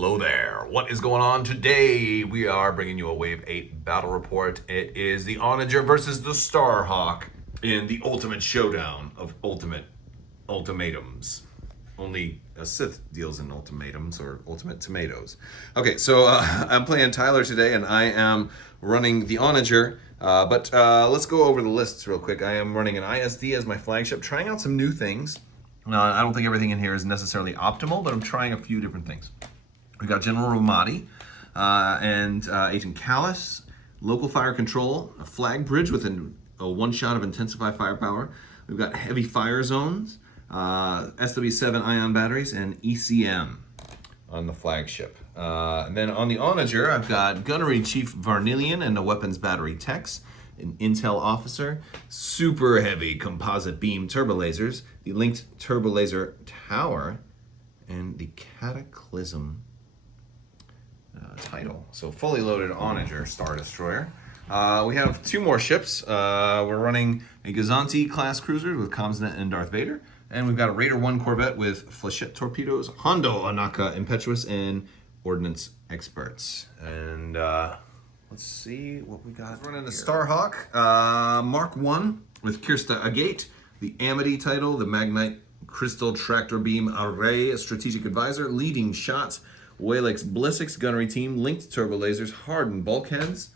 Hello there. What is going on today? We are bringing you a Wave 8 battle report. It is the Onager versus the Starhawk in the ultimate showdown of ultimatums. Only a Sith deals in ultimatums or ultimate tomatoes. Okay, so I'm playing Tyler today, and I am running the Onager. But let's go over the lists real quick. I am running an ISD as my flagship, trying out some new things. I don't think everything in here is necessarily optimal, but I'm trying a few different things. We got General Ramadi and Agent Callus, local fire control, a flag bridge with a one-shot of intensified firepower. We've got heavy fire zones, SW7 ion batteries, and ECM on the flagship. And then on the Onager, I've got Gunnery Chief Varnillion and a weapons battery techs, an intel officer, super heavy composite beam turbo lasers, the linked turbo laser tower, and the Cataclysm title. So fully loaded Onager Star Destroyer. We have two more ships. We're running a Gazanti class cruiser with Comsnet and Darth Vader. And we've got a Raider 1 Corvette with flechette torpedoes, Hondo Anaka Impetuous, and Ordnance Experts. And let's see what we got. We're running the Starhawk Mark 1 with Kirsta Agate, the Amity title, the Magnite Crystal Tractor Beam Array Strategic Advisor, leading shots, Walex Blissix Gunnery Team, linked turbo lasers, hardened bulkheads.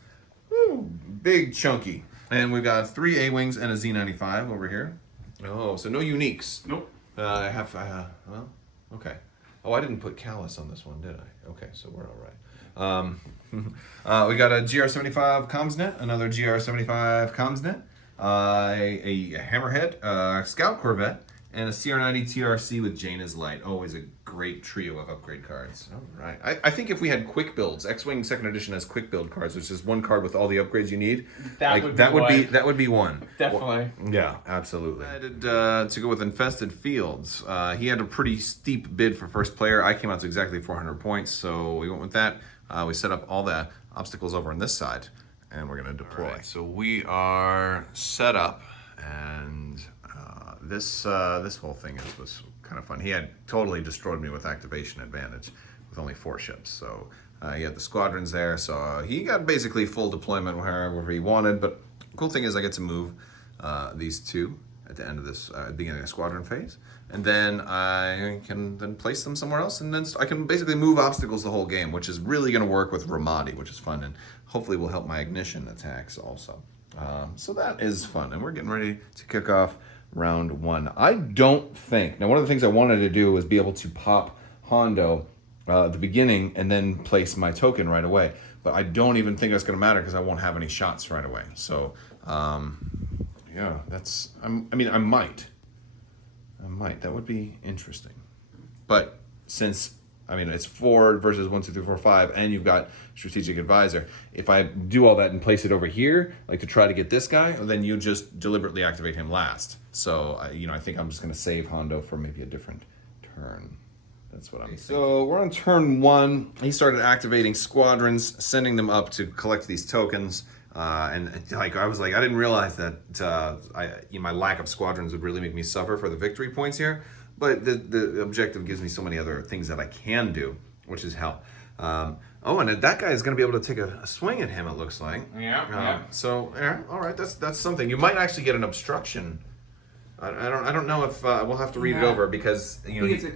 Woo, big chunky. And we've got 3 A-Wings and a Z95 over here. Oh, so no uniques. Nope. Well, okay. Oh, I didn't put Callus on this one, did I? Okay, so we're all right. We got a GR75 Comsnet, another GR75 Comsnet, a Hammerhead, Scout Corvette, and a CR90 TRC with Jaina's Light. Always a great trio of upgrade cards. All right. I think if we had quick builds, X-Wing 2nd Edition has quick build cards, which is one card with all the upgrades you need. That would be one. Definitely. Well, yeah, absolutely. I decided to go with Infested Fields. He had a pretty steep bid for first player. I came out to exactly 400 points, so we went with that. We set up all the obstacles over on this side, and we're going to deploy. Right, so we are set up, and this whole thing was kind of fun. He had totally destroyed me with activation advantage with only 4 ships. So he had the squadrons there, so he got basically full deployment wherever he wanted. But the cool thing is I get to move these 2 at the end of this beginning of Squadron Phase, and then I can then place them somewhere else, and then I can basically move obstacles the whole game, which is really going to work with Ramadi, which is fun, and hopefully will help my ignition attacks also. So that is fun, and we're getting ready to kick off round 1. I don't think, now one of the things I wanted to do was be able to pop Hondo at the beginning and then place my token right away, but I don't even think that's going to matter because I won't have any shots right away. So yeah, I might, that would be interesting. But since it's 4 versus 1, 2, 3, 4, 5, and you've got Strategic Advisor. If I do all that and place it over here, like to try to get this guy, then you just deliberately activate him last. So, I think I'm just going to save Hondo for maybe a different turn. That's what I'm thinking. So we're on turn 1. He started activating squadrons, sending them up to collect these tokens. And I was like, I didn't realize that my lack of squadrons would really make me suffer for the victory points here. But the objective gives me so many other things that I can do, which is hell. And that guy is going to be able to take a swing at him, it looks like. Yeah. So, yeah, all right, that's something. You might actually get an obstruction. I don't know if we'll have to read it over because I think it's the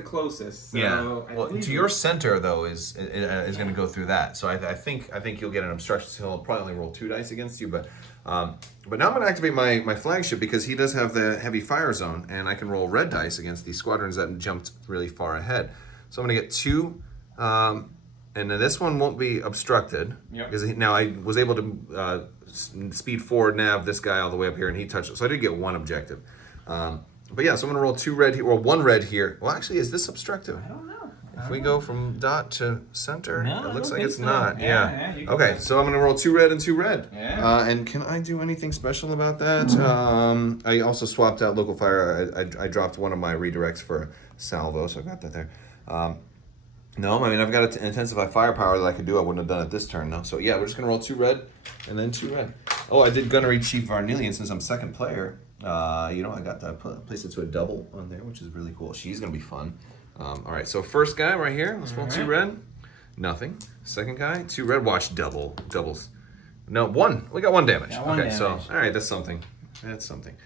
closest. So yeah. Well, to your center though is going to go through that. So I think you'll get an obstruction. So he'll probably only roll 2 dice against you, but now I'm going to activate my flagship because he does have the heavy fire zone, and I can roll red dice against these squadrons that jumped really far ahead. So I'm going to get 2, and then this one won't be obstructed. Yep. Because now I was able to speed forward nav this guy all the way up here, and he touched it. So I did get 1 objective. But yeah, so I'm going to roll 2 red here, or 1 red here. Well, actually, is this obstructive? I don't know. If we go from dot to center, no, it looks like think it's so. not. Yeah. Okay, so I'm going to roll 2 red and 2 red. Yeah. And can I do anything special about that? I also swapped out local fire. I dropped one of my redirects for salvo, so I got that there. No, I've got an intensify firepower that I could do. I wouldn't have done it this turn, though. So yeah, we're just going to roll 2 red and then 2 red. Oh, I did Gunnery Chief Varnillion since I'm second player. I got to place it to a double on there, which is really cool. She's going to be fun. All right, so first guy right here. Let's roll 2 red. Nothing. Second guy, 2 red. Watch doubles. No, 1. We got 1 damage. Yeah, one damage. So all right, that's something. That's something.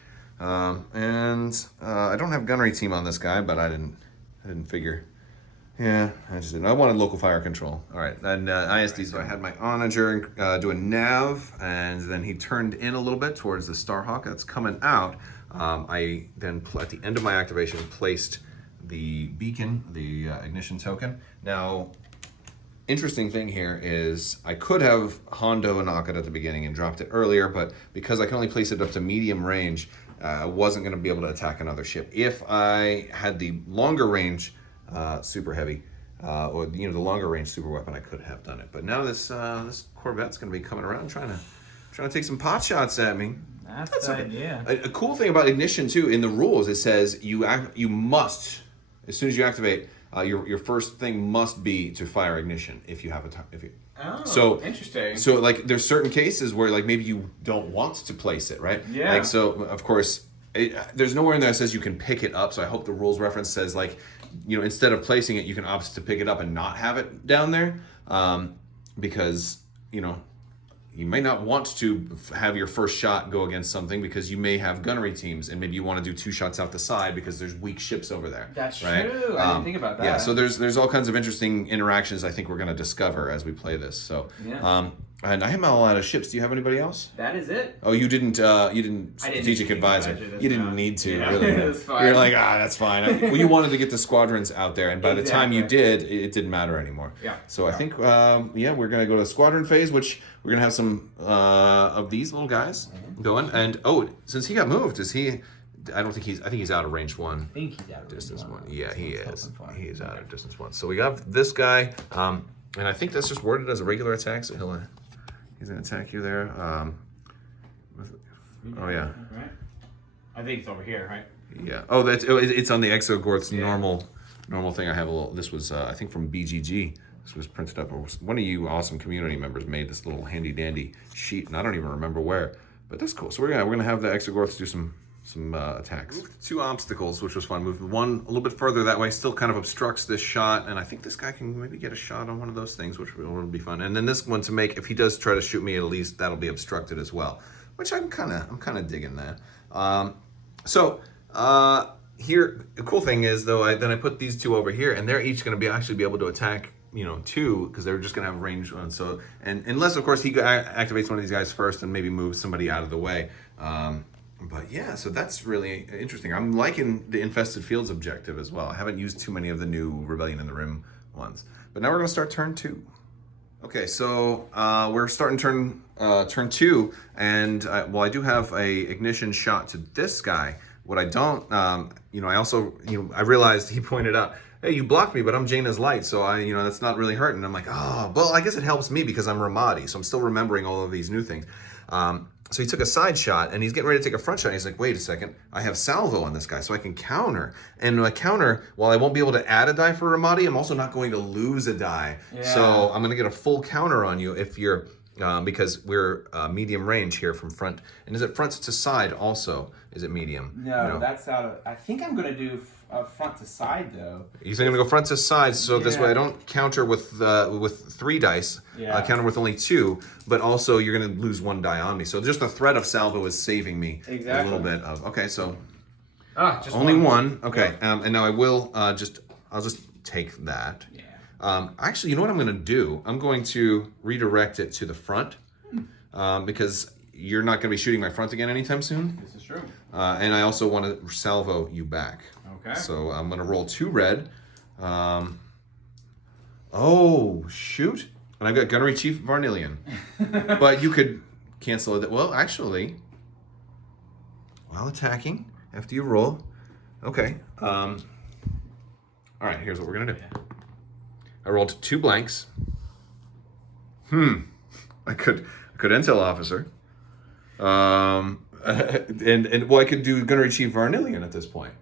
I don't have gunnery team on this guy, but I didn't figure. Yeah, I just didn't. I wanted local fire control. All right, and ISD. So I had my Onager do a nav, and then he turned in a little bit towards the Starhawk that's coming out. I then at the end of my activation placed the beacon, the ignition token. Now, interesting thing here is I could have Hondo and knocked it at the beginning and dropped it earlier, but because I can only place it up to medium range, I wasn't going to be able to attack another ship. If I had the longer range super heavy, or the longer range super weapon, I could have done it. But now this Corvette's going to be coming around trying to take some pot shots at me. That's the idea. A cool thing about ignition too, in the rules, it says you must, as soon as you activate, your first thing must be to fire ignition if you have Oh, interesting. So like there's certain cases where like maybe you don't want to place it, right? Yeah. Like so of course there's nowhere in there that says you can pick it up. So I hope the rules reference says like, instead of placing it, you can opt to pick it up and not have it down there, because you may not want to have your first shot go against something because you may have gunnery teams and maybe you want to do 2 shots out the side because there's weak ships over there. That's right? true. I didn't think about that. Yeah, so there's all kinds of interesting interactions I think we're going to discover as we play this. So, Yeah. And I have a lot of ships. Do you have anybody else? That is it. Oh, you didn't I didn't strategic advisor. this You didn't round. need to. Yeah, Really. that's fine. You're like, that's fine. Well, you wanted to get the squadrons out there, and by the time you Exactly. did, it didn't matter anymore. Yeah. So I think, we're gonna go to Squadron Phase, which we're gonna have some of these little guys going. And since he got moved, is he? I think he's out of range 1. I think he's out of Distance range 1. one. Yeah, he That's is. what I'm He is out of distance 1. So we got this guy, and I think that's just worded as a regular attack. So he's gonna attack you there. Oh yeah. Right. I think it's over here, right? Yeah. Oh, it's on the Exogorth's normal thing. I have a little. This was I think from BGG. This was printed up. One of you awesome community members made this little handy dandy sheet, and I don't even remember where. But that's cool. So we're gonna have the Exogorths do some attacks. Moved 2 obstacles, which was fun. Moved 1 a little bit further that way. Still kind of obstructs this shot, and I think this guy can maybe get a shot on one of those things, which will be fun. And then this one to make, if he does try to shoot me, at least that'll be obstructed as well, which I'm kind of digging that. Here the cool thing is though, I put these 2 over here, and they're each going to actually be able to attack 2 because they're just going to have range 1. So and unless of course he activates one of these guys first and maybe moves somebody out of the way. But yeah, so that's really interesting. I'm liking the Infested Fields objective as well. I haven't used too many of the new Rebellion in the Rim ones. But now we're going to start turn 2. Okay, so we're starting turn 2, and I do have a ignition shot to this guy. What I don't, I also, I realized he pointed out, hey, you blocked me, but I'm Jaina's Light, so that's not really hurting. I'm like, well, I guess it helps me because I'm Ramadi, so I'm still remembering all of these new things. So he took a side shot, and he's getting ready to take a front shot. He's like, wait a second, I have salvo on this guy, so I can counter. And a counter, while I won't be able to add a die for Ramadi, I'm also not going to lose a die. Yeah. So I'm going to get a full counter on you if you're, because we're medium range here from front. And is it front to side also? Is it medium? No, that's out of. I think I'm gonna do front to side though. You think I'm gonna go front to side, so this way I Yeah. don't counter with 3 dice. Yeah. I counter with only 2, but also you're gonna lose 1 die on me. So just the threat of salvo is saving me a Exactly. little bit of. Okay, so Just only 1. Okay, and now I will I'll just take that. Yeah. Actually, you know what I'm gonna do? I'm going to redirect it to the front, because you're not gonna be shooting my front again anytime soon. This is true. And I also want to salvo you back. Okay. So I'm going to roll 2 red. Oh, shoot. And I've got Gunnery Chief Varnillion. But you could cancel it. Well, actually, while attacking, after you roll. Okay. All right, here's what we're going to do. I rolled 2 blanks. I could intel officer. And I could do Gunnery Chief Varnillion at this point.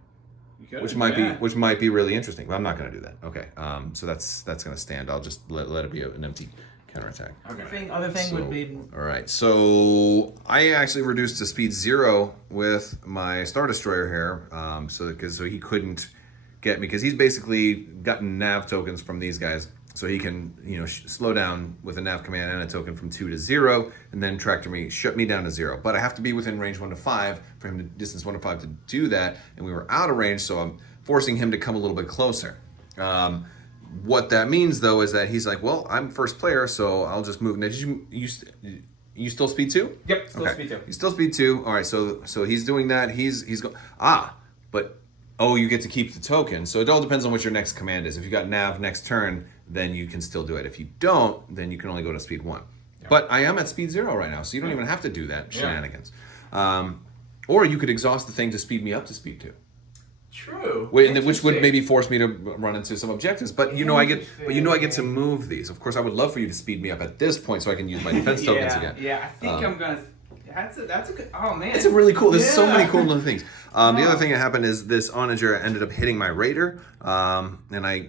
Which might be really interesting. But I'm not going to do that. Okay. So that's going to stand. I'll just let it be an empty counterattack. Other thing would be. All right. So I actually reduced to speed 0 with my Star Destroyer here, so he couldn't get me, because he's basically gotten nav tokens from these guys, so he can, you know, slow down with a nav command and a token from 2 to 0, and then tractor me, shut me down to 0. But I have to be within range 1 to 5 for him to distance 1 to 5 to do that, and we were out of range, so I'm forcing him to come a little bit closer. What that means, though, is that he's like, well, I'm first player, so I'll just move. Now, did you still speed 2? Yep, still speed 2. He's still speed 2. All right, so he's doing that. He's going. But you get to keep the token. So it all depends on what your next command is. If you got nav next turn, then you can still do it. If you don't, then you can only go to speed 1. Yeah. But I am at speed 0 right now, so you don't even have to do that shenanigans. Or you could exhaust the thing to speed me up to speed 2. True. Which would maybe force me to run into some objectives. But I get to move these. Of course, I would love for you to speed me up at this point so I can use my defense tokens again. Yeah, I think I'm gonna. That's a good. Oh man, it's a really cool. There's so many cool little things. The other thing that happened is this Onager ended up hitting my Raider, and I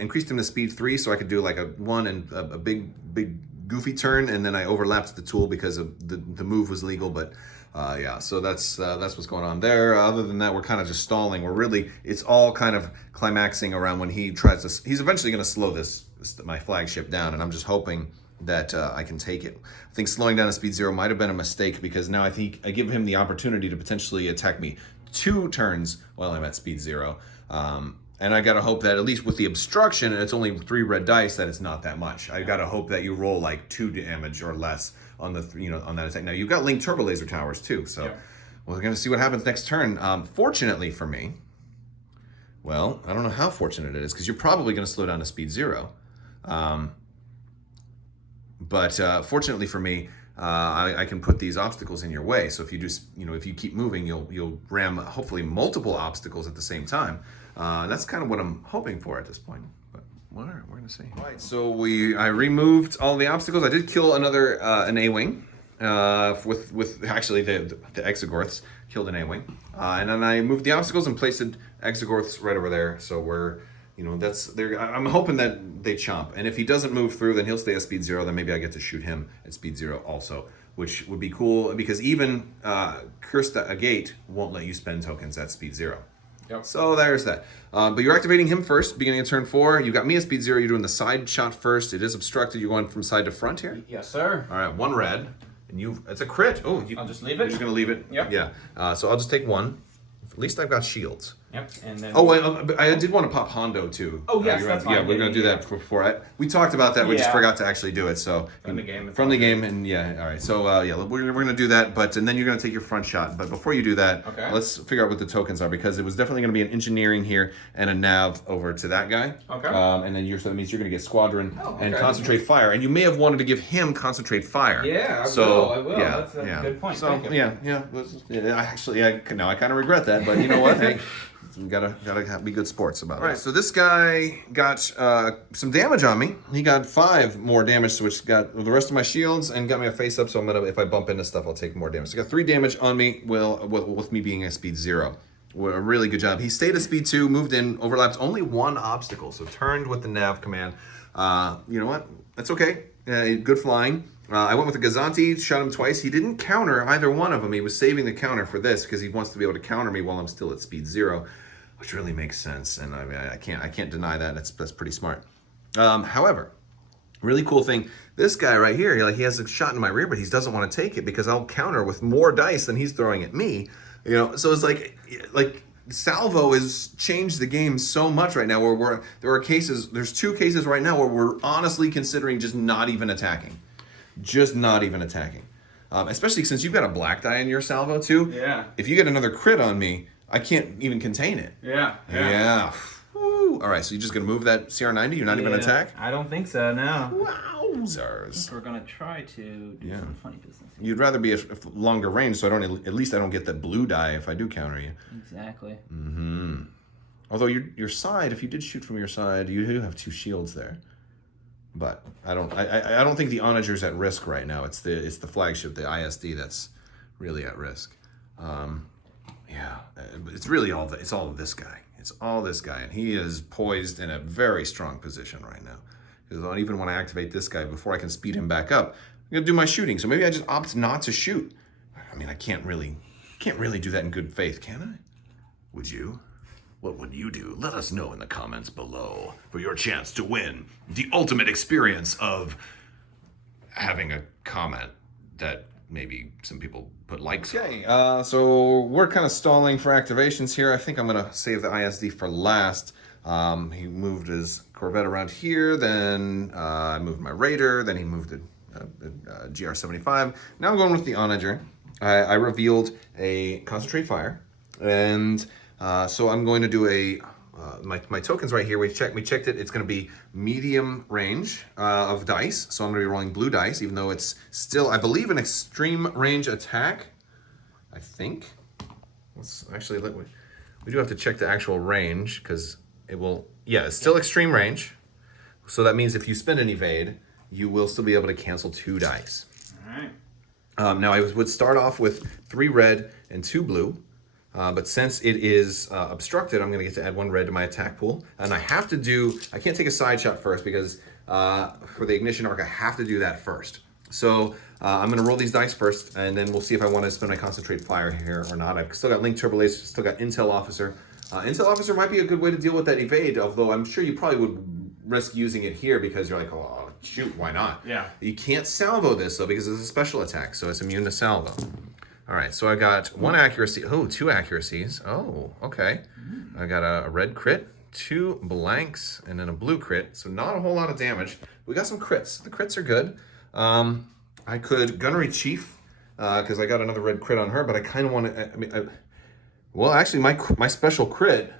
increased him to speed 3 so I could do like a 1 and a big goofy turn, and then I overlapped the tool because of the move was legal, but. So that's what's going on there. Other than that, we're kind of just stalling. It's all kind of climaxing around when he tries to. He's eventually going to slow my flagship down, and I'm just hoping that I can take it. I think slowing down to speed 0 might have been a mistake, because now I think I give him the opportunity to potentially attack me 2 turns while I'm at speed 0. And I gotta hope that at least with the obstruction, and it's only 3 red dice, that it's not that much. I gotta hope that you roll like 2 damage or less on on that attack. Now you've got linked turbo laser towers too, so we're gonna see what happens next turn. Fortunately for me, well, I don't know how fortunate it is, because you're probably gonna slow down to speed 0. But fortunately for me, I can put these obstacles in your way. So if you if you keep moving, you'll ram hopefully multiple obstacles at the same time. That's kind of what I'm hoping for at this point. But we're gonna see. All right, so I removed all the obstacles. I did kill an A-wing with actually the Exogorths. Killed an A-wing, and then I moved the obstacles and placed Exogorths right over there. So we're I'm hoping that they chomp, and if he doesn't move through, then he'll stay at speed 0. Then maybe I get to shoot him at speed 0 also, which would be cool, because even Cursed Agate won't let you spend tokens at speed 0. Yep. So there's that. But you're activating him first, beginning of turn 4. You got me at speed 0. You're doing the side shot first. It is obstructed. You're going from side to front here. Yes, sir. All right, 1 red, and it's a crit. Oh, I'll just leave it. You're just gonna leave it. Yep. Yeah. So I'll just take 1. At least I've got shields. Yep. And then. I did want to pop Hondo too. Oh yes, that's fine. Yeah, we're gonna do that before. We talked about that. We just forgot to actually do it. So from the game. From the game, and all right. So we're gonna do that. And then you're gonna take your front shot. But before you do that, let's figure out what the tokens are, because it was definitely gonna be an engineering here and a nav over to that guy. Okay. And then so that means you're gonna get squadron and concentrate fire. And you may have wanted to give him concentrate fire. Yeah, I will. Yeah, that's a good point. So I kind of regret that, but you know what? Hey. We gotta be good sports about it. All right, so this guy got some damage on me. He got 5 more damage, which got the rest of my shields and got me a face up. So if I bump into stuff, I'll take more damage. So I got 3 damage on me. With me being at speed 0. A really good job. He stayed at speed 2, moved in, overlapped only 1 obstacle, so turned with the nav command. You know what? That's okay. Good flying. I went with the Gazanti, shot him twice. He didn't counter either one of them. He was saving the counter for this because he wants to be able to counter me while I'm still at speed 0, which really makes sense. And I can't deny that. That's pretty smart. However, really cool thing. This guy right here, he has a shot in my rear, but he doesn't want to take it because I'll counter with more dice than he's throwing at me. So it's like salvo has changed the game so much right now. Where there's 2 cases right now where we're honestly considering just not even attacking. Especially since you've got a black die in your salvo too. Yeah. If you get another crit on me, I can't even contain it. Yeah. Woo. All right, so you're just gonna move that CR90? You're not even attack? I don't think so. No. Wowzers. We're gonna try to do some funny business. You'd rather be a longer range, so at least I don't get the blue die if I do counter you. Exactly. Mm-hmm. Although your side, if you did shoot from your side, you do have 2 shields there. But I don't think the Onager's at risk right now. It's the flagship, the ISD, that's really at risk. It's really all this guy. It's all this guy, and he is poised in a very strong position right now. Because even when I activate this guy, before I can speed him back up, I'm gonna do my shooting. So maybe I just opt not to shoot. I mean, I can't really do that in good faith, can I? Would you? What would you do? Let us know in the comments below for your chance to win the ultimate experience of having a comment that maybe some people put likes on. Okay, so we're kind of stalling for activations here. I think I'm going to save the ISD for last. He moved his Corvette around here, then I moved my Raider, then he moved the GR75. Now I'm going with the Onager. I revealed a Concentrate Fire, and so I'm going to do a, my tokens right here, we checked it, it's going to be medium range of dice, so I'm going to be rolling blue dice, even though it's still, I believe, an extreme range attack, I think. Let's actually, we do have to check the actual range, because it will, yeah, it's still extreme range, so that means if you spend an evade, you will still be able to cancel 2 dice. All right. Now I would start off with 3 red and 2 blue, but since it is obstructed, I'm going to get to add 1 red to my attack pool. And I have to do, I can't take a side shot first because for the ignition arc, I have to do that first. So I'm going to roll these dice first, and then we'll see if I want to spend my Concentrate Fire here or not. I've still got Link Turbo Laser, still got Intel Officer. Intel Officer might be a good way to deal with that evade, although I'm sure you probably would risk using it here because you're like, oh, shoot, why not? Yeah. You can't salvo this, though, because it's a special attack, so it's immune to salvo. All right, so I got 1 accuracy. Oh, 2 accuracies. Oh, okay. I got a red crit, 2 blanks, and then a blue crit, so not a whole lot of damage. We got some crits. The crits are good. I could Gunnery Chief, because I got another red crit on her, but I kind of want to, well, actually, my special crit,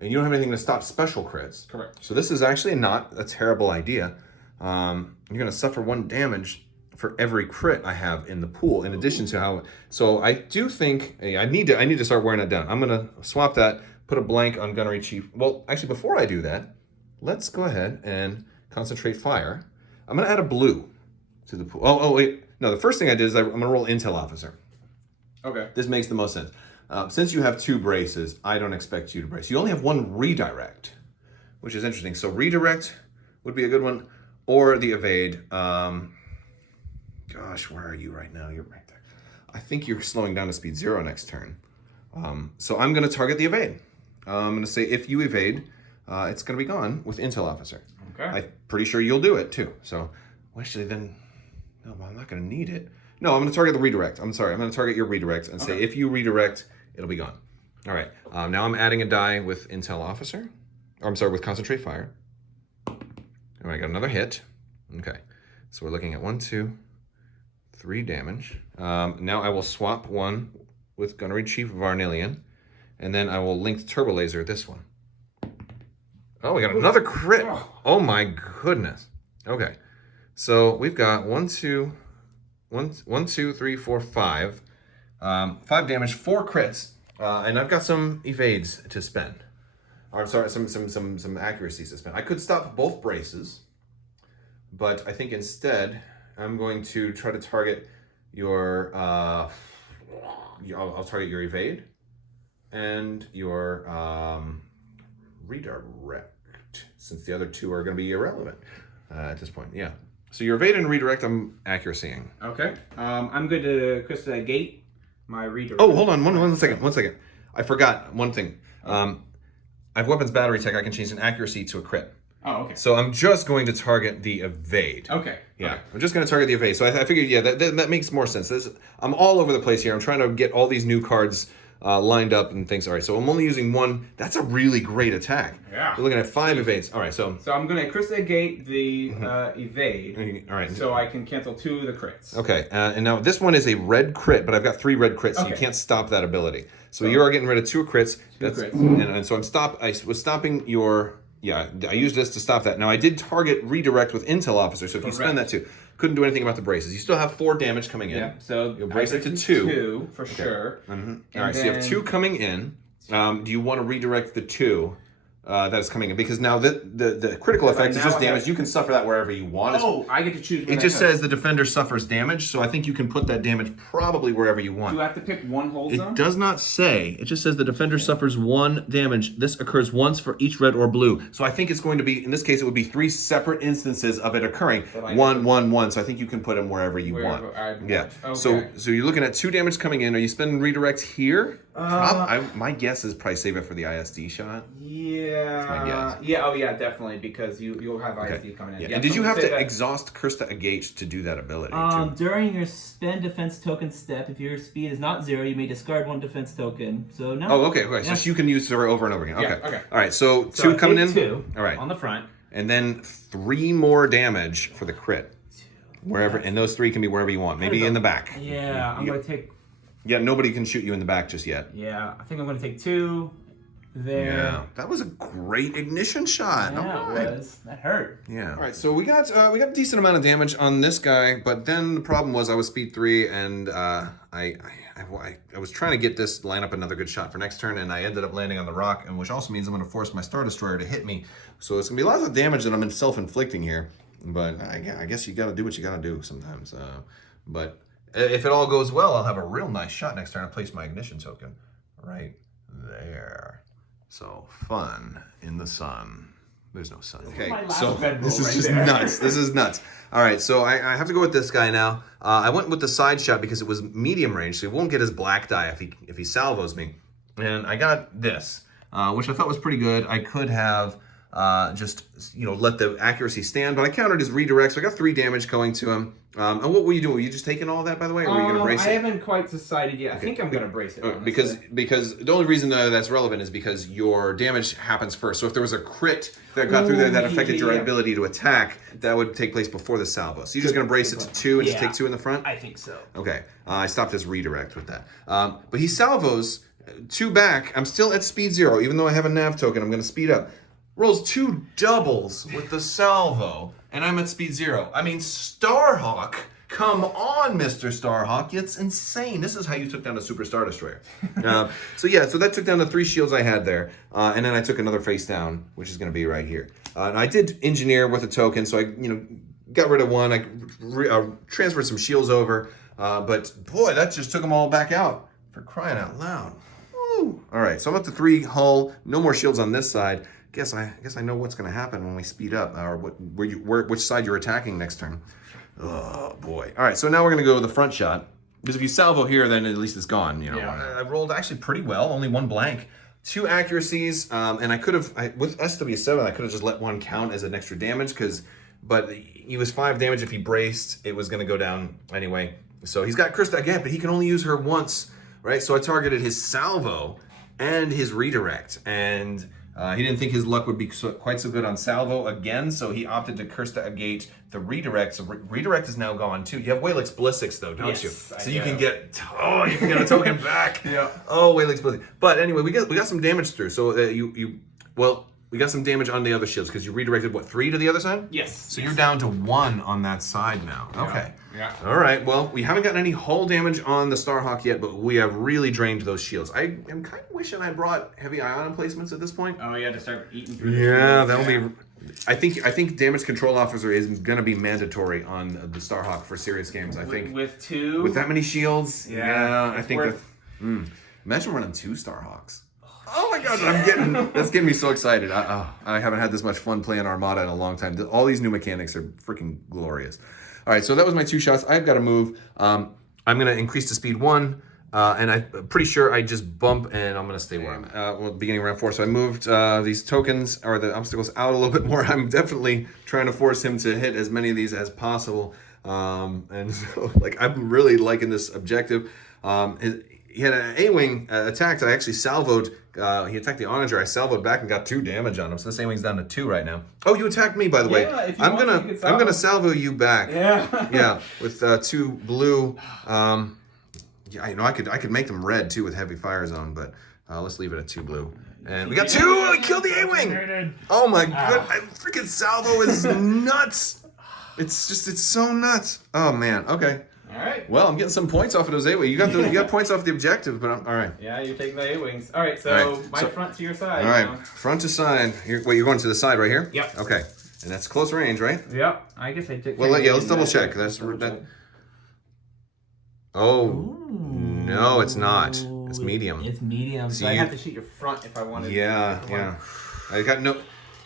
and you don't have anything to stop special crits. Correct. So this is actually not a terrible idea. You're going to suffer 1 damage for every crit I have in the pool, in addition to how. So I do think I need to start wearing that down. I'm going to swap that, put a blank on Gunnery Chief. Well, actually, before I do that, let's go ahead and Concentrate Fire. I'm going to add a blue to the pool. Oh, wait. No, the first thing I did is I'm going to roll Intel Officer. Okay. This makes the most sense. Since you have 2 braces, I don't expect you to brace. You only have 1 redirect, which is interesting. So redirect would be a good one, or the evade. Gosh, where are you right now? You're right there. I think you're slowing down to speed 0 next turn. So I'm going to target the evade. I'm going to say if you evade, it's going to be gone with Intel Officer. Okay. I'm pretty sure you'll do it too. So well, actually then, no, I'm not going to need it. No, I'm going to target the redirect. I'm sorry. I'm going to target your redirect and say if you redirect, it'll be gone. All right. Now I'm adding a die with Intel Officer. Or I'm sorry, with Concentrate Fire. All right, I got another hit. Okay. So we're looking at 1, 2, 3 damage. Now I will swap 1 with Gunnery Chief Varnillion, and then I will link Turbo Laser this one. Oh, we got another crit. Oh my goodness. Okay. So we've got 1, 2, 3, 4, 5. 5 damage, 4 crits, and I've got some evades to spend. Or I'm sorry, some accuracies to spend. I could stop both braces, but I think instead I'm going to try to target your. I'll target your evade and your redirect, since the other 2 are going to be irrelevant at this point. Yeah. So your evade and redirect, I'm accuracying. Okay. I'm going to Crystal Gate my redirect. Oh, hold on, one second. I forgot one thing. I have weapons battery tech. I can change an accuracy to a crit. Oh, okay. So I'm just going to target the evade. Okay. Yeah, okay. I'm just going to target the evade. So I figured, yeah, that makes more sense. I'm all over the place here. I'm trying to get all these new cards lined up and things. All right, so I'm only using 1. That's a really great attack. Yeah. We're looking at 5 evades. All right, so I'm going to Crystal Gate the evade. All right. So I can cancel 2 of the crits. Okay, and now this one is a red crit, but I've got 3 red crits, so you can't stop that ability. So you are getting rid of 2 crits. 2 crits. And so I was stopping your. Yeah, I used this to stop that. Now I did target redirect with Intel Officer, so if you spend that too, couldn't do anything about the braces. You still have 4 damage coming in. Yeah, so you'll brace it to 2. 2 for sure. Mm-hmm. All right, so you have 2 coming in. Do you want to redirect the 2 that is coming in? Because now the critical effect is just damage. You can suffer that wherever you want. Oh, I get to choose. It just says the defender suffers damage, so I think you can put that damage probably wherever you want. Do I have to pick 1 hold zone? It does not say. It just says the defender suffers 1 damage. This occurs once for each red or blue. So I think it's going to be, in this case, it would be 3 separate instances of it occurring. 1, 1, 1. So I think you can put them wherever you want. Yeah. Okay. So you're looking at 2 damage coming in. Are you spending redirect here? My guess is probably save it for the ISD shot. Yeah. my guess. Yeah. Oh, yeah. Definitely, because you'll have ISD coming in. Yeah. Yeah, And did you so have say to that- exhaust Krista Agate to do that ability? During your spend defense token step, if your speed is not 0, you may discard 1 defense token. So no. Oh, okay. Yeah. So you can use her over and over again. Okay. Yeah, okay. All right. So So 2 coming in. 2 All right. on the front. And then 3 more damage for the crit. Wherever, and those 3 can be wherever you want. Maybe in the back. Yeah, I'm gonna take. Yeah, nobody can shoot you in the back just yet. Yeah, I think I'm gonna take 2 there. Yeah, that was a great ignition shot. Yeah, All it right. was. That hurt. Yeah. All right, so we got a decent amount of damage on this guy, but then the problem was I was speed 3, and I was trying to get this line up another good shot for next turn, and I ended up landing on the rock, and which also means I'm going to force my Star Destroyer to hit me. So it's going to be lots of damage that I'm self-inflicting here, but I guess you got to do what you got to do sometimes. But if it all goes well, I'll have a real nice shot next turn. I place my ignition token right there. So fun in the sun. There's no sun. Okay, my last so red this roll is right just there. nuts. This is nuts. All right, so I have to go with this guy now. I went with the side shot because it was medium range, so he won't get his black die if he salvos me. And I got this, which I thought was pretty good. I could have just let the accuracy stand, but I countered his redirect, so I got 3 damage going to him. And what were you doing? Were you just taking all that, by the way, or were you going to brace I it? haven't quite decided yet. I think I'm gonna brace it. honestly. Because the only reason that's relevant is because your damage happens first. So if there was a crit that got through there that affected your ability to attack, that would take place before the salvo. So you're just going to brace it to 2 and just take 2 in the front? I think so. Okay, I stopped his redirect with that. But he salvos 2 back. I'm still at speed 0, even though I have a nav token. I'm going to speed up. Rolls 2 doubles with the salvo, and I'm at speed 0. I mean, Starhawk. Come on, Mr. Starhawk. It's insane. This is how you took down a Super Star Destroyer. So that took down the 3 shields I had there. And then I took another face down, which is going to be right here. And I did engineer with a token, so I got rid of 1. I transferred some shields over. But boy, that just took them all back out. For crying out loud. Woo. All right, so I'm up to 3 hull. No more shields on this side. Guess I know what's going to happen when we speed up, or which side you're attacking next turn. Oh boy! All right, so now we're going to go with the front shot, because if you salvo here, then at least it's gone. Yeah. I rolled actually pretty well, only 1 blank, 2 accuracies, and I could have with SW7 I could have just let 1 count as an extra damage but he was 5 damage if he braced. It was going to go down anyway. So he's got Krista again, but he can only use her once, right? So I targeted his salvo and his redirect, and he didn't think his luck would be quite so good on salvo again, so he opted to Krista Agate the redirect. So redirect is now gone too. You have Waylix Blissix though, don't Yes, you? I So you do. can get a token back. Yeah. Oh, Waylix Blissix. But anyway, we got some damage through. So we got some damage on the other shields because you redirected 3 to the other side. Yes. So you're down to 1 on that side now. Okay. Yeah. All right. Well, we haven't gotten any hull damage on the Starhawk yet, but we have really drained those shields. I am kind of wishing I brought heavy ion emplacements at this point. Oh, you had to start eating through. Yeah, that'll be. I think damage control officer is going to be mandatory on the Starhawk for serious games. I think with 2. with that many shields. Yeah, I it's think. worth- Imagine running 2 Starhawks. Oh my gosh, that's getting me so excited. I haven't had this much fun playing Armada in a long time. All these new mechanics are freaking glorious. All right, so that was my 2 shots. I've got to move. I'm going to increase to speed 1, and I'm pretty sure I just bump, and I'm going to stay where I'm at. Beginning round 4, so I moved these tokens, or the obstacles, out a little bit more. I'm definitely trying to force him to hit as many of these as possible. And so, I'm really liking this objective. He had an A-wing attacked. I actually salvoed. He attacked the Onager. I salvoed back and got 2 damage on him. So this A-wing's down to 2 right now. Oh, you attacked me, by the way. If you I'm want, you can gonna salvo you back. Yeah. Yeah, with 2 blue. I could make them red too with heavy fire zone, but let's leave it at 2 blue. And we got 2. I killed the A-wing. Oh my god! Freaking salvo is nuts. It's so nuts. Oh man. Okay. All right. Well, I'm getting some points off of those A-wings. You got points off the objective, but all right. Yeah, you're taking the A-wings. All right, so All right, my so- front to your side. All right, now. front to side. You're going to the side right here? Yep. Okay, and that's close range, right? Yep. I guess I did. Well, let's double check. Oh, no, it's not. It's medium. It's medium. So I have to shoot your front if I wanted. Yeah.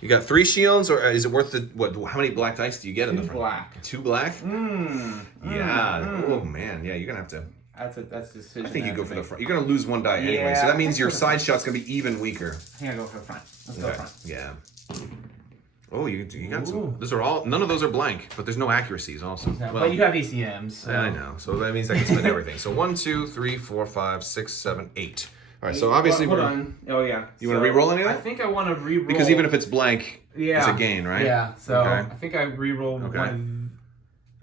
You got 3 shields, or is it worth how many black dice do you get in the front? 2 black. 2 black? Mm. Yeah. Oh man. Yeah, you're gonna have to That's a decision. I think you I go have for to the make. front. You're gonna lose one die anyway, Yeah, so that I means think your for the side front. shot's gonna be even weaker. I think I go for the front. Let's go Okay. front. Yeah. Oh, you got some. Ooh. Those are all. None of those are blank, but there's no accuracies also. No, Well, but you have ECMs. So. I know. So that means I can spend everything. So 1, 2, 3, 4, 5, 6, 7, 8. All right. So obviously hold we're. on. Oh yeah. You want to re-roll any of I that? think I want to re-roll. Because even if it's blank, it's a gain, right? Yeah. So Okay. I think I re-roll Okay. one.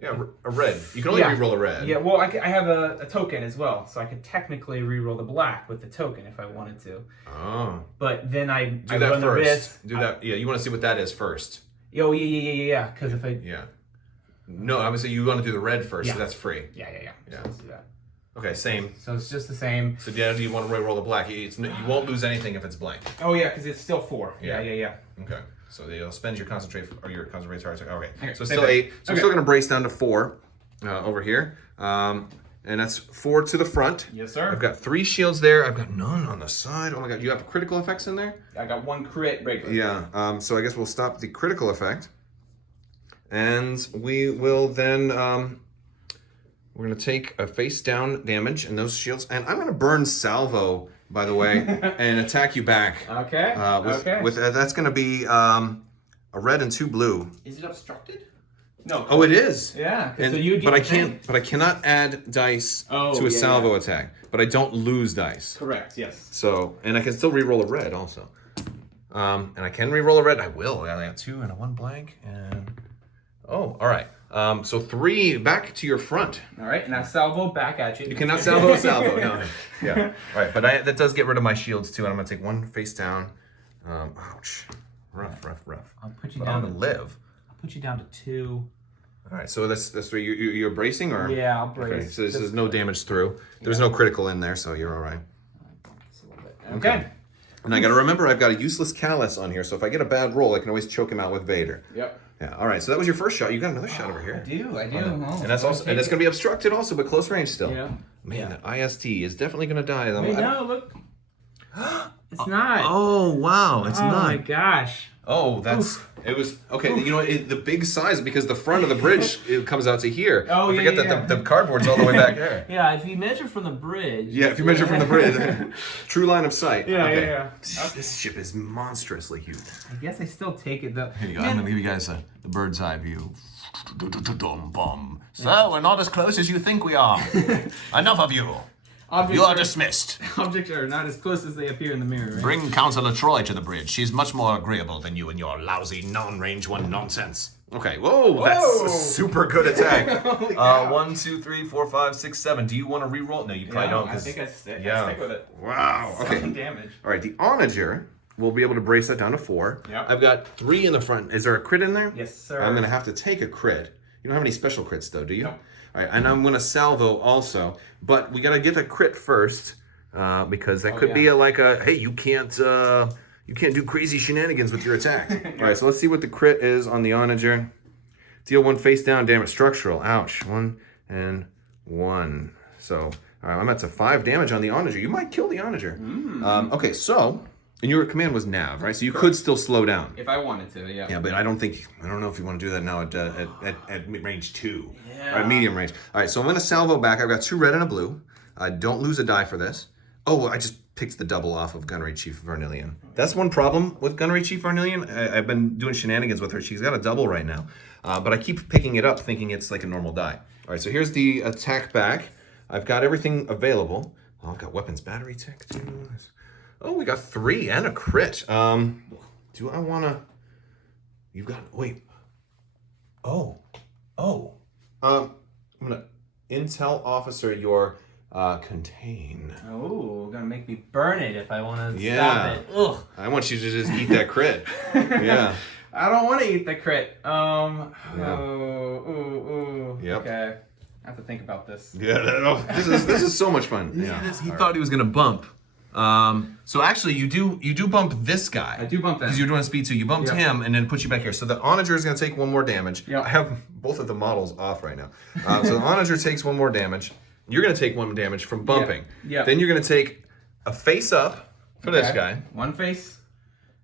Yeah, a red. You can only Yeah. re-roll a red. Yeah. Well, I have a token as well, so I could technically re-roll the black with the token if I wanted to. Oh. But then I Do I that run the first. risk. Do that. Yeah. You want to see what that is first. Oh yeah. Because if I Yeah. No, obviously you want to do the red first. Yeah. So that's free. yeah. Yeah. So let's do that. Okay. Same. So it's just the same. So yeah, do you want to re-roll the black? You won't lose anything if it's blank. Oh yeah, because it's still 4. Yeah. Yeah. Okay. So you'll spend your concentrate or your concentrate target. Okay. Okay, So same still thing. 8. So we're still gonna brace down to 4 over here. And that's 4 to the front. Yes, sir. I've got 3 shields there. I've got none on the side. Oh my god, you have critical effects in there? I got 1 crit regular. Yeah. So I guess we'll stop the critical effect. And we will then we're gonna take a face down damage in those shields. And I'm gonna burn salvo, by the way, and attack you back. Okay. With that's gonna be a red and 2 blue. Is it obstructed? No. Oh, it is. Yeah. And, So you get but I the thing. can't. But I cannot add dice Oh, to a yeah, salvo yeah. attack. But I don't lose dice. Correct. Yes. So, and I can still re-roll a red also. And I can re-roll a red. I will. I got 2 and a 1 blank. And oh, all right. So 3 back to your front. All right. Now salvo back at you. You cannot salvo a salvo. No. Yeah. All right. But that does get rid of my shields too. And I'm gonna take 1 face down. Ouch. Rough. I'll put you But down. I'm gonna live. I'll put you down to 2. All right. So that's where you're bracing, or Yeah, I'll brace. Okay, so this is no damage through. There's no critical in there, so you're all right. Just a little bit. Okay. And I got to remember, I've got a useless callus on here, so if I get a bad roll, I can always choke him out with Vader. Yep. Yeah. All right. So that was your first shot. You got another shot over I here. do. Oh, And that's also, and it's gonna be obstructed also, but close range still. Yeah. Man, that IST is definitely gonna die. Wait, no, look. It's not. Oh wow, it's Oh not. my gosh. Oh, it was okay. You know, the big size because the front of the bridge it comes out to here. Oh, I yeah, forget yeah, that yeah. the cardboard's all the way back there. Yeah, if you measure from the bridge. Yeah, if you measure from the bridge, true line of sight. Yeah, okay. yeah. This ship is monstrously huge. I guess I still take it though. Here you go. I'm gonna give you guys the bird's eye view. Sir, we're not as close as you think we are. Enough of you. You are dismissed. Objects are not as close as they appear in the mirror, right? Bring Councillor Troy to the bridge. She's much more agreeable than you and your lousy non-range 1 nonsense. Okay, whoa, that's a super good attack. Holy cow. 1, 2, 3, 4, 5, 6, 7. Do you want to re-roll? No, you probably don't. I 'cause- think I stick with it. Wow. Okay. 7 damage. All right, the Onager will be able to brace that down to 4. Yep. I've got 3 in the front. Is there a crit in there? Yes, sir. I'm going to have to take a crit. You don't have any special crits, though, do you? Nope. All right, and I'm going to salvo also. But we got to get the crit first because that could be hey, you can't do crazy shenanigans with your attack. All right, so let's see what the crit is on the Onager. Deal 1 face down damage structural. Ouch. 1 and 1. So, all right, I'm at to 5 damage on the Onager. You might kill the Onager. Okay, so, and your command was nav, right? So you could still slow down. If I wanted to, yeah. Yeah, but I don't know if you want to do that now at range 2. Yeah. Or at medium range. All right, so I'm going to salvo back. I've got 2 red and a blue. Don't lose a die for this. Oh, I just picked the double off of Gunnery Chief Varnillion. That's one problem with Gunnery Chief Varnillion. I've been doing shenanigans with her. She's got a double right now. But I keep picking it up thinking it's like a normal die. All right, so here's the attack back. I've got everything available. Oh, I've got weapons battery tech too. Oh, we got 3 and a crit. Do I want to... You've got... Wait. Oh. I'm going to... Intel officer, your... contain. Oh, gonna make me burn it if I want to Yeah. stop it. Ugh. I want you to just eat that crit. Yeah. I don't want to eat the crit. Yeah. Yep. Okay. I have to think about this. Yeah. This is so much fun. Yeah. He thought he was gonna bump. So actually, you do bump this guy. I do bump that. Because you're doing speed 2. You bumped him and then put you back here. So the Onager is gonna take 1 more damage. Yeah. I have both of the models off right now. So the Onager takes 1 more damage. You're gonna take 1 damage from bumping. Yeah. Then you're gonna take a face up for this guy. 1 face.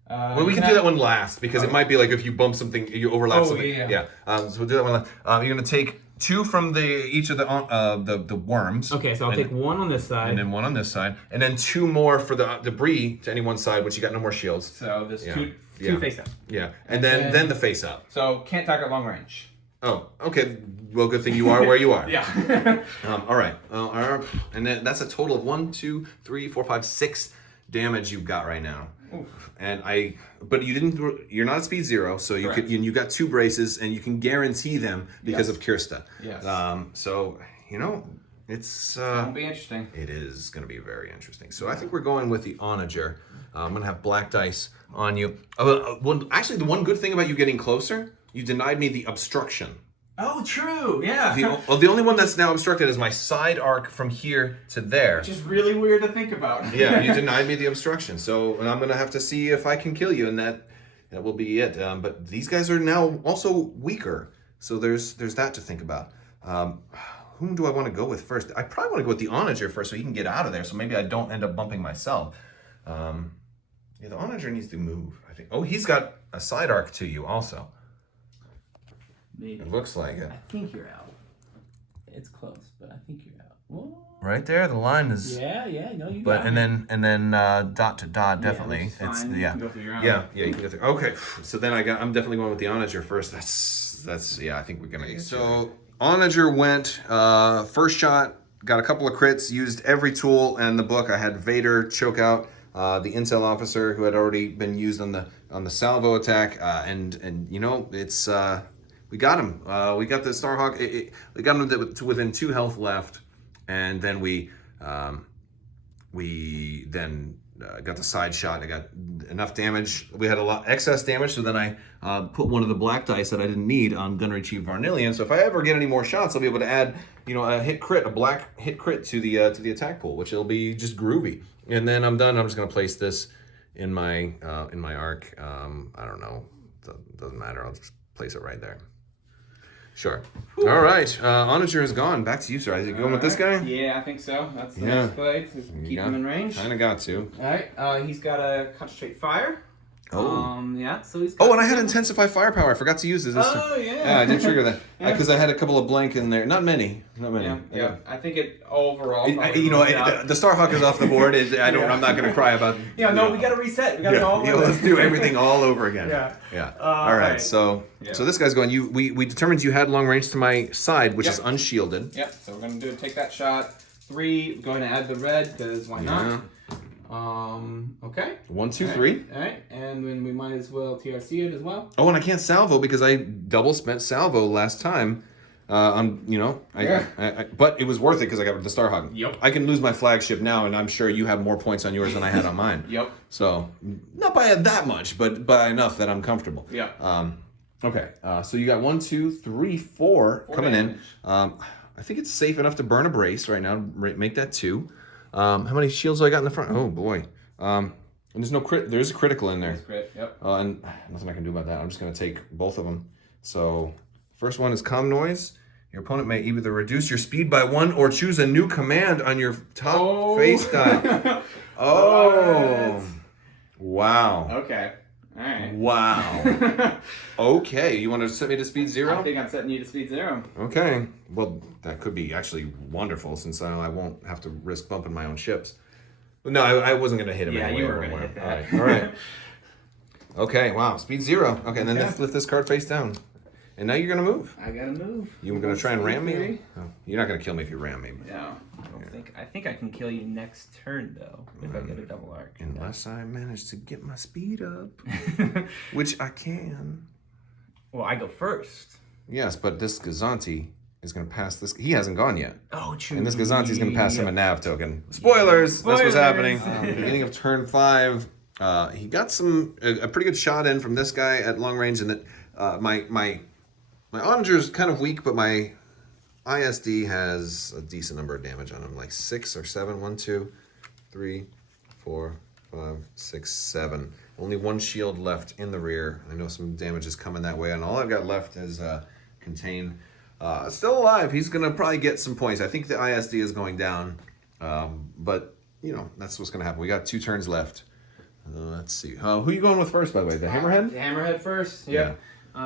Well, we can do that one last because it might be like if you bump something, you overlap something. Yeah. So we'll do that one last. You're gonna take 2 from each of the worms. Okay, so I'll take 1 on this side. And then 1 on this side. And then 2 more for the debris to any one side, which you got no more shields. So there's Yeah. two Yeah. face up. Yeah. And then the face up. So can't target long range. Oh, okay. Well, good thing you are where you are. Yeah. All right. And then that's a total of 1, 2, 3, 4, 5, 6 damage you've got right now. Oof. And but you're not at speed 0, so you Correct. you got 2 braces, and you can guarantee them because of Kirsta. Yes. So it's It'll be interesting. it is going to be very interesting. So I think we're going with the Onager. I'm going to have black dice on you. Actually, the one good thing about you getting closer, you denied me the obstruction. Oh, true. Yeah. The only one that's now obstructed is my side arc from here to there. Which is really weird to think about. Yeah, you denied me the obstruction. So I'm going to have to see if I can kill you, and that will be it. But these guys are now also weaker. So there's that to think about. Whom do I want to go with first? I probably want to go with the Onager first so he can get out of there. So maybe I don't end up bumping myself. The Onager needs to move, I think. Oh, he's got a side arc to you also. Maybe. It looks like it. I think you're out. It's close, but I think you're out. Whoa. Right there, the line is. Yeah, no, you But got and it. then dot to dot definitely. which is It's fine. yeah. You can go through your own. Yeah, you can go through. Okay, so then I'm definitely going with the Onager first. That's I think we're gonna. So Onager went first shot, got a couple of crits, used every tool in the book. I had Vader choke out the intel officer who had already been used on the salvo attack, and it's we got him. We got the Starhawk. We got him to within 2 health left, and then we got the side shot. I got enough damage. We had a lot excess damage, so then I put one of the black dice that I didn't need on Gunnery Chief Varnillion. So if I ever get any more shots, I'll be able to add a hit crit, a black hit crit to the attack pool, which will be just groovy. And then I'm done. I'm just gonna place this in my arc. I don't know. Doesn't matter. I'll just place it right there. Whew. All right. Onager is gone. Back to you, sir. Are you going with this guy? Yeah, I think so. That's the next play. To keep him in range. Kind of got to. All right. He's got a concentrate fire. Oh. Yeah. So he's. Got Oh, and I had intensify firepower. I forgot to use this. Oh yeah. Yeah, I did trigger that because I had a couple of blank in there. Not many. Yeah. I think it overall. The Starhawk is off the board. I'm not going to cry about. Yeah. No, we got to reset. We got to go over. Let's do everything all over again. Yeah. All right. So this guy's going. We determined you had long range to my side, which is unshielded. Yep. So we're going to take that shot. 3. Going to add the red because why not? Okay. 1, 2, 3. All right, and then we might as well TRC it as well. Oh, and I can't salvo because I double spent salvo last time. But it was worth it because I got the Starhawk. Yep. I can lose my flagship now, and I'm sure you have more points on yours than I had on mine. Yep. So not by that much, but by enough that I'm comfortable. Yeah. Okay. So you got 1, 2, 3, 4 coming damage. in. I think it's safe enough to burn a brace right now. Make that 2. How many shields do I got in the front? Oh boy. And there's no crit. There's a critical in there. That's great. Yep. And nothing I can do about that. I'm just gonna take both of them. So first one is calm noise. Your opponent may either reduce your speed by 1 or choose a new command on your top face die. Oh. Wow. Okay. All right. Wow. Okay. You want to set me to speed 0? I think I'm setting you to speed 0. Okay. Well, that could be actually wonderful since I won't have to risk bumping my own ships. No, I wasn't going to hit him anyway. You were going to hit that. All right. Okay, wow. Speed 0. Okay, and then let's lift this card face down. And now you're going to move. I got to move. You going to try and ram me? Oh, you're not going to kill me if you ram me. No, I don't think. I think I can kill you next turn, though, if I get a double arc. Unless I manage to get my speed up, which I can. Well, I go first. Yes, but this Gazanti is going to pass this. He hasn't gone yet. Oh, true. And this Gazanti is going to pass him a nav token. Spoilers! That's what's happening. Beginning of turn 5. He got a pretty good shot in from this guy at long range, and that my Onager is kind of weak, but my ISD has a decent number of damage on him, like 6 or 7. 1, 2, 3, 4, 5, 6, 7. Only 1 shield left in the rear. I know some damage is coming that way, and all I've got left is contain. Still alive. He's gonna probably get some points. I think the ISD is going down, but that's what's gonna happen. We got 2 turns left. Let's see. Who are you going with first, by the way? The Hammerhead? The Hammerhead first. Yep.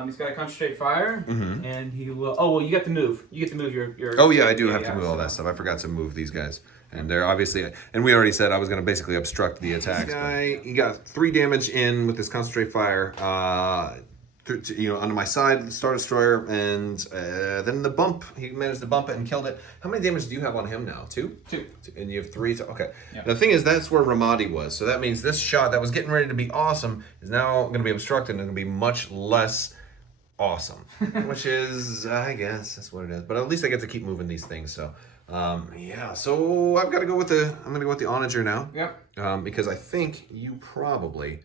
He's got a concentrate fire, Mm-hmm. and he will. Oh well, you get to move. You get to move your. Oh yeah, I do have to move all that stuff. I forgot to move these guys, and they're obviously. And we already said I was going to basically obstruct the attacks. This guy, he got 3 damage in with this concentrate fire. Onto my side, the Star Destroyer, and then the bump. He managed to bump it and killed it. How many damage do you have on him now? 2? 2. And you have 3. So, okay. Yeah. The thing is, that's where Ramadi was. So that means this shot that was getting ready to be awesome is now going to be obstructed and going to be much less awesome. Which is, I guess, that's what it is. But at least I get to keep moving these things. So, yeah. So I've got to go with the. I'm going to go with the Onager now. Yep. Because I think you probably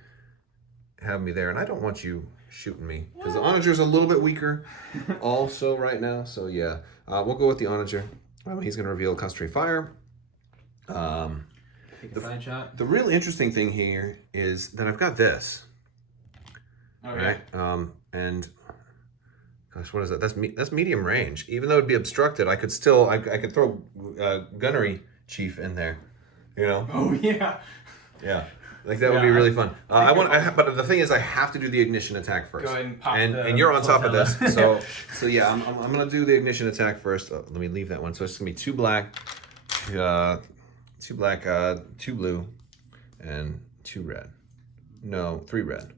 have me there, and I don't want you shooting me because the Onager's a little bit weaker also right now. So yeah, we'll go with the Onager. He's going to reveal concentrate fire. Take a side shot. The real interesting thing here is that I've got this. Oh, right? And gosh, what is that? That's medium range. Even though it'd be obstructed, I could still I could throw gunnery chief in there. You know? Oh yeah. Yeah. Like that would be really fun. But the thing is, I have to do the ignition attack first. Go ahead and pop and you're on top of this, flotilla. so yeah, I'm gonna do the ignition attack first. Let me leave that one. So it's gonna be 2 black, 2 black, 2 blue, and 2 red. No, 3 red.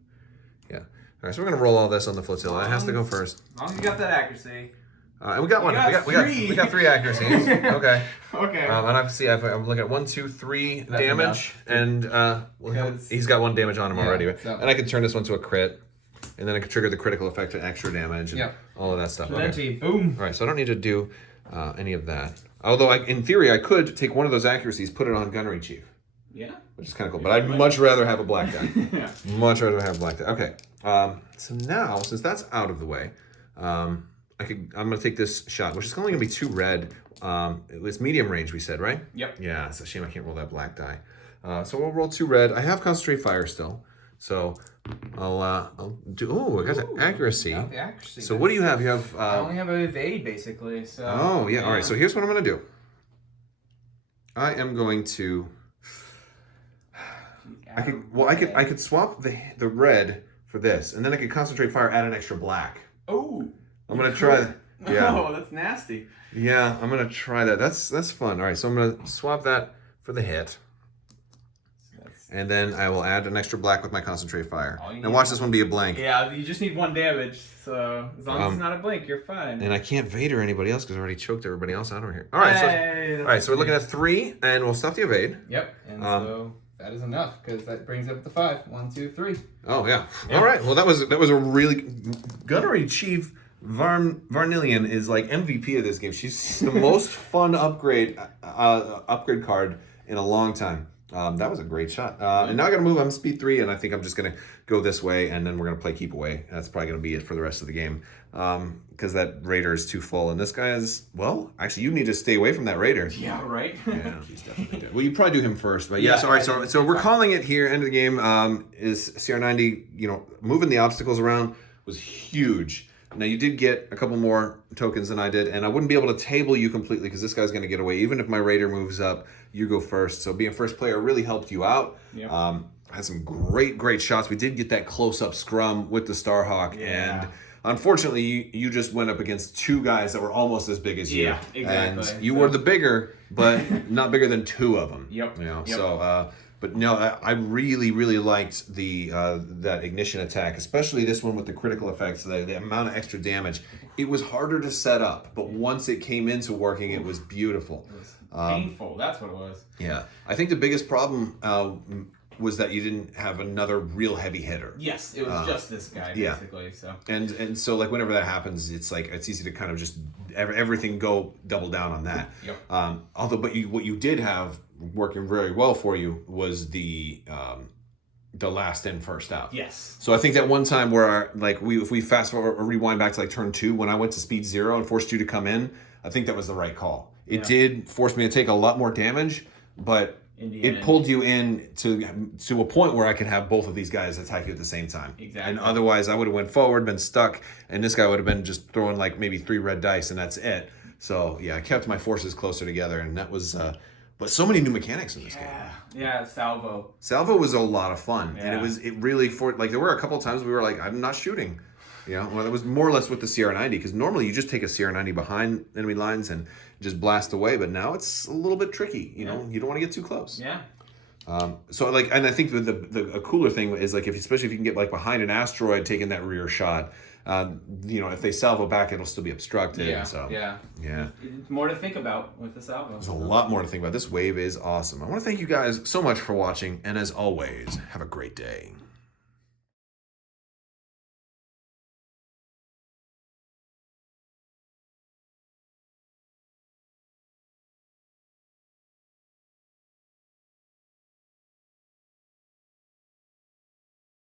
Yeah. All right, so we're gonna roll all this on the flotilla. It has to go first. As long as you got that accuracy. And we got one. We got 3 accuracies. Okay. Okay. And I see. I'm looking at 1, 2, 3 That's damage, enough. and he's got 1 damage on him already. So. And I could turn this one to a crit, and then I could trigger the critical effect to extra damage, and all of that stuff. Plenty. Boom. All right, so I don't need to do any of that. Although, in theory, I could take one of those accuracies, put it on gunnery chief. Yeah. Which is kind of cool. But I'd much rather have a black guy. Yeah. Much rather have a black guy. Okay. So now, since that's out of the way, I'm gonna take this shot, which is only gonna be 2 red. It was medium range, we said, right? Yep. Yeah, it's a shame I can't roll that black die. So we'll roll 2 red. I have concentrate fire still, so I'll do. Oh, I got the accuracy. Got the accuracy. So what do you have? You have. I only have a evade basically. So. Oh yeah. All right. So here's what I'm gonna do. I am going to. I could swap the red for this, and then I could concentrate fire, add an extra black. Oh. I'm gonna try that. Yeah. Oh, that's nasty. Yeah, I'm gonna try that. That's fun. All right, so I'm gonna swap that for the hit, and then I will add an extra black with my concentrate fire. Now watch this one be a blank. Yeah, you just need 1 damage. So as long as it's not a blank, you're fine. And I can't Vader anybody else because I already choked everybody else out over here. All right, so we're looking at 3, and we'll stop the evade. Yep, and so that is enough because that brings it up to 5. 1, 2, 3. Oh yeah. All right. Well, that was a really gunnery chief. Varnillion is like MVP of this game. She's the most fun upgrade card in a long time. That was a great shot. And now I gotta move. I'm speed 3, and I think I'm just gonna go this way, and then we're gonna play keep away. That's probably gonna be it for the rest of the game. Because that raider is too full, and this guy is, well, actually you need to stay away from that raider. Yeah, right. Yeah, she's definitely good. Well, you probably do him first, but yes. All right, so we're calling it here. End of the game. Is CR90? Moving the obstacles around was huge. Now, you did get a couple more tokens than I did, and I wouldn't be able to table you completely because this guy's going to get away. Even if my raider moves up, you go first. So being first player really helped you out. Yep. Had some great shots. We did get that close-up scrum with the Starhawk, and unfortunately, you just went up against 2 guys that were almost as big as you. Yeah, exactly. And you were the bigger, but not bigger than 2 of them. Yep. So... But no, I really liked the that ignition attack, especially this one with the critical effects, the amount of extra damage. It was harder to set up, but once it came into working, it was beautiful. It was painful. That's what it was. Yeah, I think the biggest problem was that you didn't have another real heavy hitter. Yes, it was just this guy basically. So and so like whenever that happens, it's like it's easy to kind of just everything go double down on that. Yep. What you did have working very well for you was the last in first out. Yes. So I think that one time where if we fast forward or rewind back to like turn 2 when I went to speed 0 and forced you to come in, I think that was the right call. It did force me to take a lot more damage, but it pulled you in to a point where I could have both of these guys attack you at the same time. Exactly. And otherwise I would have went forward, been stuck, and this guy would have been just throwing like maybe 3 red dice and that's it. So yeah, I kept my forces closer together, and that was but so many new mechanics in this game. Yeah, salvo. Salvo was a lot of fun, and it really there were a couple of times we were like, I'm not shooting. Yeah, well, that was more or less with the CR90, because normally you just take a CR90 behind enemy lines and just blast away, but now it's a little bit tricky. You know, you don't want to get too close. Yeah. So like, and I think a cooler thing is like, especially if you can get like behind an asteroid taking that rear shot, you know, if they salvo back, it'll still be obstructed. Yeah. So Yeah. It's more to think about with the salvo. there's a lot more to think about. This wave is awesome. I want to thank you guys so much for watching, and as always, have a great day.